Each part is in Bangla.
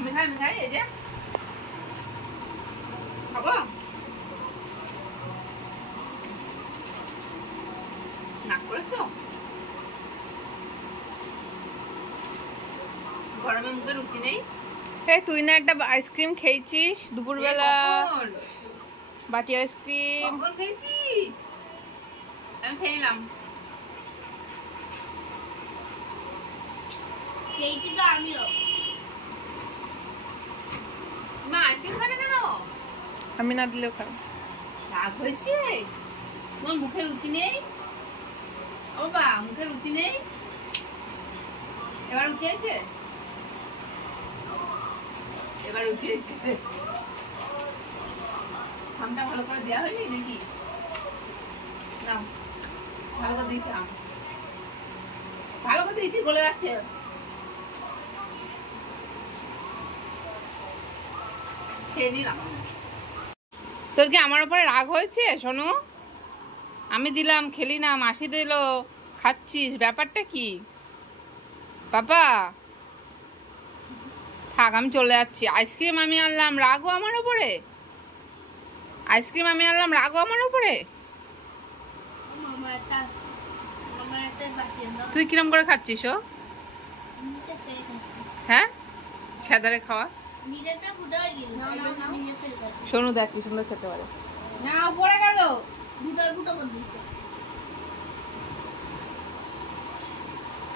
খাই এই যে খাবো নাক করেছো গরমে মুখে রুচি নেই তুই না একটা আইসক্রিম খেয়েছিস দুপুরবেলা বাটি আইসক্রিম খেয়েছিস আমি খেয়ে নিলাম খেয়েছি তো আমিও মা আইসক্রিম খাবে কেন আমি না দিলেও খাই রাগ হয়েছে তোমার মুখে রুচি নেই ও বা মুখে রুচি নেই এবার রুচি আছে এবার রুচি আছে আমটা ভালো করে দেওয়া হয়নি নাকি নাও ভালো করে দিয়েছি আম ভালো করে দিয়েছি গলে যাচ্ছে খেয়ে নিলাম তোর কি আমার উপরে রাগ হয়েছে সোনু আমি দিলাম খেলি না মাসি দিল খাচ্ছিস ব্যাপারটা কি বাবা থাক আমি চলে যাচ্ছি আইসক্রিম আমি আনলাম রাগও আমার উপরে আইসক্রিম আমি আনলাম রাগও আমার উপরে তুই কিরম করে খাচ্ছিস ও হ্যাঁ ছেদারে খাওয়া সোনু দেখ কি সুন্দর খেতে পারে না পড়ে গেল ফুটো করে দিচ্ছে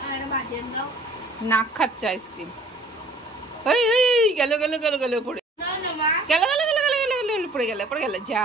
আর বাটি দাও নাক খাচ্ছে আইসক্রিম ওই ওই গেল গেল গেল গেল পড়ে না না মা গেল গেল গেল গেল গেল পড়ে গেল যা